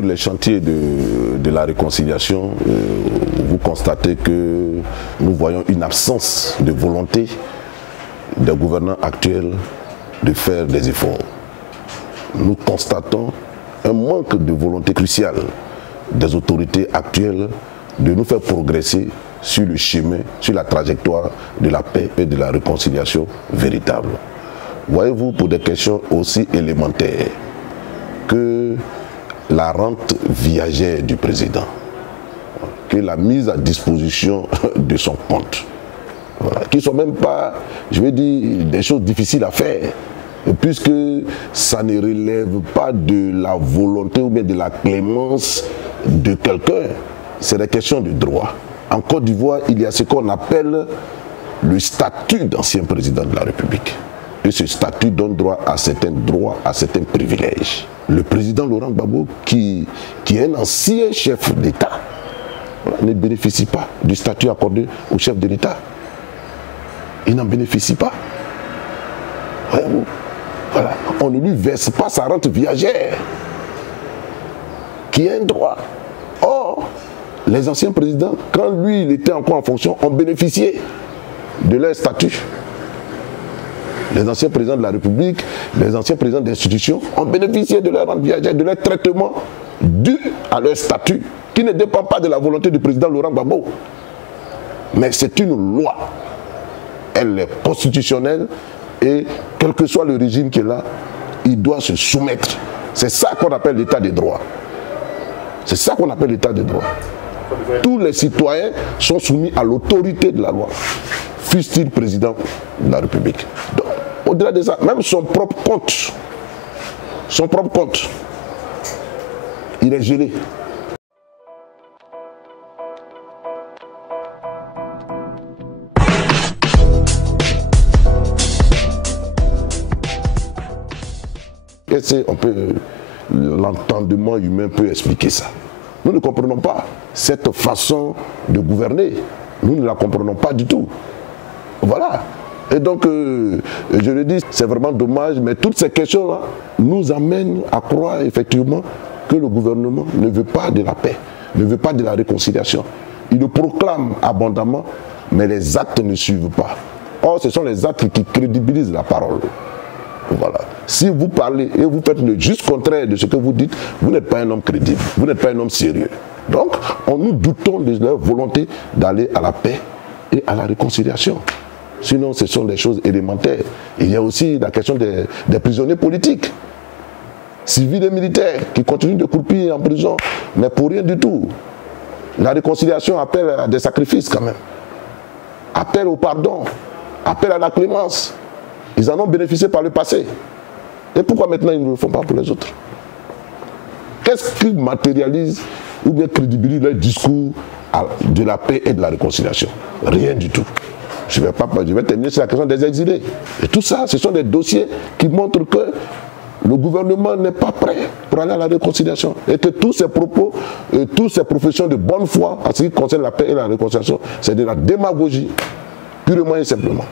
sur les chantiers de la réconciliation, vous constatez que nous voyons une absence de volonté des gouvernants actuels de faire des efforts. Nous constatons un manque de volonté cruciale des autorités actuelles de nous faire progresser sur le chemin, sur la trajectoire de la paix et de la réconciliation véritable. Voyez-vous, pour des questions aussi élémentaires que la rente viagère du président, que la mise à disposition de son compte, voilà, qui ne sont même pas, je vais dire, des choses difficiles à faire, puisque ça ne relève pas de la volonté ou bien de la clémence de quelqu'un, c'est des questions de droit. En Côte d'Ivoire, il y a ce qu'on appelle le statut d'ancien président de la République. Et ce statut donne droit à certains droits, à certains privilèges. Le président Laurent Gbagbo, qui est un ancien chef d'État, voilà, ne bénéficie pas du statut accordé au chef de l'État. Il n'en bénéficie pas. Voilà. On ne lui verse pas sa rente viagère, qui est un droit. Or, les anciens présidents, quand lui il était encore en fonction, ont bénéficié de leur statut. Les anciens présidents de la République, les anciens présidents d'institutions ont bénéficié de leur rente viagère, de leur traitement dû à leur statut, qui ne dépend pas de la volonté du président Laurent Gbagbo. Mais c'est une loi. Elle est constitutionnelle et quel que soit le régime qui est là, il doit se soumettre. C'est ça qu'on appelle l'état de droit. C'est ça qu'on appelle l'état de droit. Tous les citoyens sont soumis à l'autorité de la loi, fût-il président de la République. Donc, au-delà de ça, même son propre compte, il est gelé. L'entendement humain peut expliquer ça. Nous ne comprenons pas cette façon de gouverner. Nous ne la comprenons pas du tout. Voilà. Et donc, je le dis, c'est vraiment dommage, mais toutes ces questions-là nous amènent à croire effectivement que le gouvernement ne veut pas de la paix, ne veut pas de la réconciliation. Il le proclame abondamment, mais les actes ne suivent pas. Or, ce sont les actes qui crédibilisent la parole. Voilà. Si vous parlez et vous faites le juste contraire de ce que vous dites, vous n'êtes pas un homme crédible, vous n'êtes pas un homme sérieux. Donc, nous doutons de leur volonté d'aller à la paix et à la réconciliation. Sinon, ce sont des choses élémentaires. Il y a aussi la question des prisonniers politiques, civils et militaires, qui continuent de croupir en prison, mais pour rien du tout. La réconciliation appelle à des sacrifices quand même. Appelle au pardon, appelle à la clémence. Ils en ont bénéficié par le passé. Et pourquoi maintenant ils ne le font pas pour les autres? Qu'est-ce qui matérialise ou bien crédibilise leur discours de la paix et de la réconciliation? Rien du tout. Je vais terminer sur la question des exilés. Et tout ça, ce sont des dossiers qui montrent que le gouvernement n'est pas prêt pour aller à la réconciliation. Et que tous ces propos, toutes ces professions de bonne foi en ce qui concerne la paix et la réconciliation, c'est de la démagogie, purement et simplement.